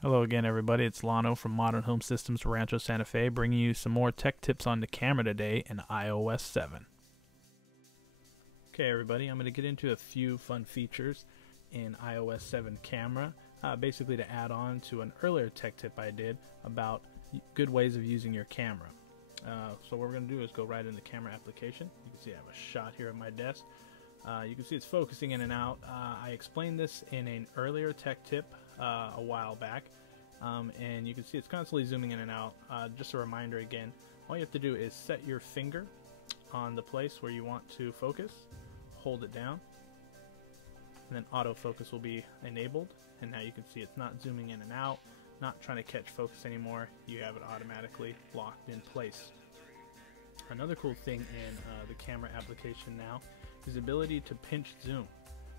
Hello again, everybody. It's Lano from Modern Home Systems Rancho Santa Fe, bringing you some more tech tips on the camera today in iOS 7. Okay, everybody, I'm going to get into a few fun features in iOS 7 camera, basically to add on to an earlier tech tip I did about good ways of using your camera. So what we're going to do is go right in the camera application. You can see I have a shot here at my desk. You can see it's focusing in and out. I explained this in an earlier tech tip a while back, and you can see it's constantly zooming in and out. Just a reminder again, all you have to do is set your finger on the place where you want to focus, hold it down, and then autofocus will be enabled, and now you can see it's not zooming in and out, not trying to catch focus anymore. You have it automatically locked in place. Another cool thing in the camera application now is the ability to pinch zoom.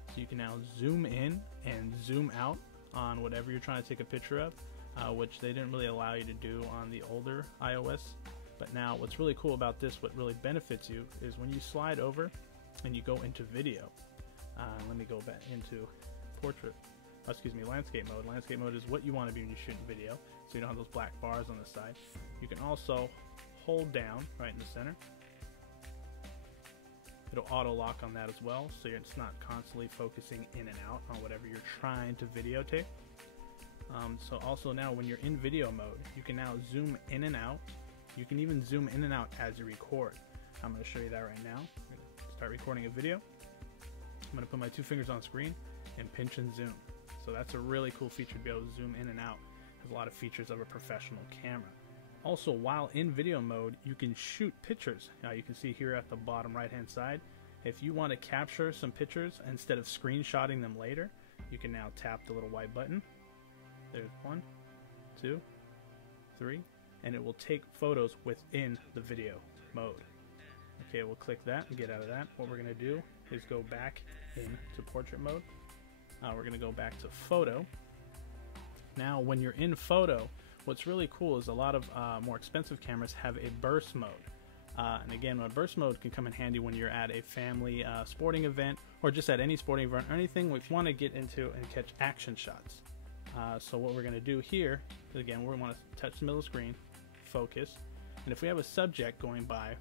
So you can now zoom in and zoom out on whatever you're trying to take a picture of, which they didn't really allow you to do on the older iOS. But now what's really cool about this, what really benefits you, is when you slide over and you go into video. Let me go back into landscape mode. Landscape mode is what you want to be when you shoot video, so you don't have those black bars on the side. You can also hold down right in the center. It'll auto lock on that as well, so it's not constantly focusing in and out on whatever you're trying to videotape. So also now when you're in video mode, you can now zoom in and out. You can even zoom in and out as you record. I'm going to show you that right now. I'm going to start recording a video. I'm going to put my two fingers on screen and pinch and zoom. So that's a really cool feature to be able to zoom in and out. It has a lot of features of a professional camera. Also, while in video mode, you can shoot pictures. Now you can see here at the bottom right hand side, if you want to capture some pictures instead of screenshotting them later, you can now tap the little white button. There's 1, 2, 3, and it will take photos within the video mode. Okay, we'll click that and get out of that. What we're going to do is go back into portrait mode. We're going to go back to photo. Now when you're in photo, what's really cool is a lot of more expensive cameras have a burst mode. And again, a burst mode can come in handy when you're at a family sporting event, or just at any sporting event or anything if you want to get into and catch action shots. So what we're going to do here is, again, we want to touch the middle of the screen, focus, and if we have a subject going by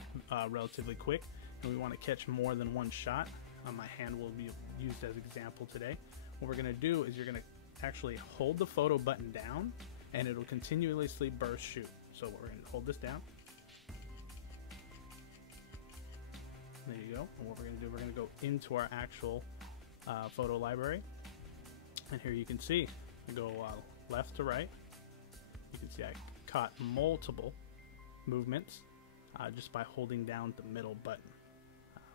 relatively quick and we want to catch more than one shot, my hand will be used as example today. What we're going to do is you're going to actually hold the photo button down, and it'll continuously burst shoot. So we're going to hold this down. There you go. And what we're going to do, we're going to go into our actual photo library. And here you can see, I go left to right. You can see I caught multiple movements just by holding down the middle button.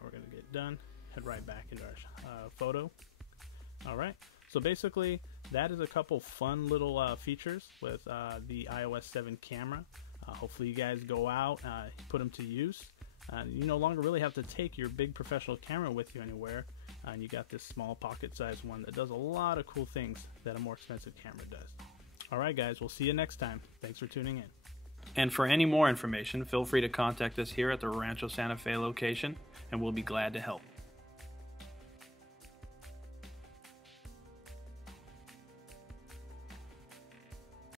We're going to get done, head right back into our photo. All right. So basically, that is a couple fun little features with the iOS 7 camera. Hopefully you guys go out, put them to use. You no longer really have to take your big professional camera with you anywhere. And you got this small pocket-sized one that does a lot of cool things that a more expensive camera does. All right, guys, we'll see you next time. Thanks for tuning in. And for any more information, feel free to contact us here at the Rancho Santa Fe location, and we'll be glad to help.